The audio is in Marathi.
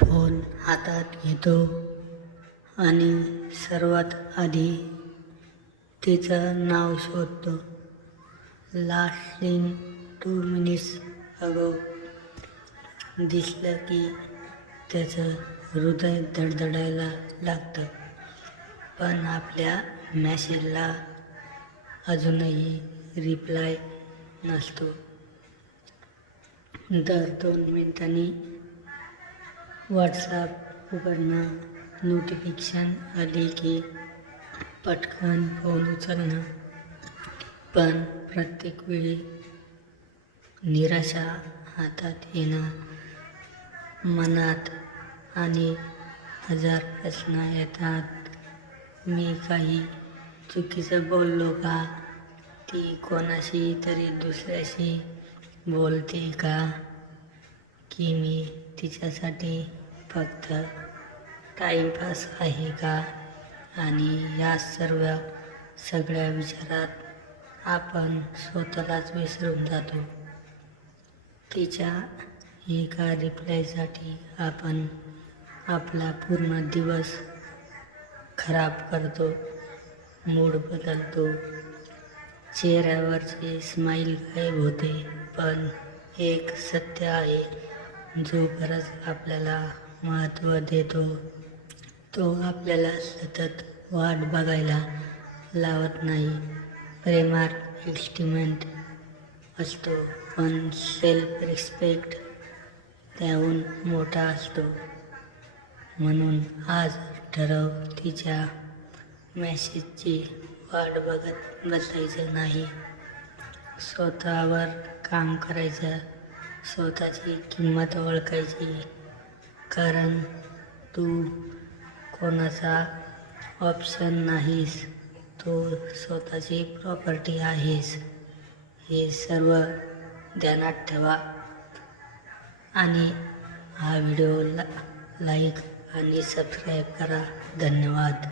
फोन हातात घेतो आणि सर्वात आधी तिचं नाव शोधतो. लास्ट सीन 2 minutes अगो. दिसलं की त्याचं हृदय धडधडायला लागतं. पण आपल्या मेसेजला अजूनही रिप्लाय नसतो. दर 2 मिनिटांनी व्हॉट्सॲप उघडणं, नोटिफिकेशन आली की पटकन फोन उचलणं. पण प्रत्येक वेळी निराशा हातात येणं, मनात आणि हजार प्रश्न येतात. मी काही चुकीचं बोललो का? ती कोणाशी तरी दुसऱ्याशी बोलते का? की मी तिच्यासाठी फक्त टाईमपास आहे का? आणि या सगळ्या विचारात आपण स्वतःलाच विसरून जातो. तिच्या एका रिप्लायसाठी आपण आपला पूर्ण दिवस खराब करतो, मूड बदलतो, चेहऱ्यावरची स्माईल गायब होते. पण एक सत्य आहे, जो खरंच आपल्याला महत्त्व देतो तो आपल्याला सतत वाट बघायला लावत नाही. प्रेमात एक्स्ट्रीमेंट असतो, पण सेल्फ रिस्पेक्ट त्याहून मोठा असतो. म्हणून आज ठरव, तिच्या मेसेजची वाट बघत बसायचं नाही. स्वतःवर काम करायचं, स्वतःची किंमत ओळखायची. कारण तू कोणाचा ऑप्शन नाहीस, तू स्वतःची प्रॉपर्टी आहेस. हे सर्व ध्यानात ठेवा आणि हा व्हिडिओ लाईक आणि सबस्क्राईब करा. धन्यवाद.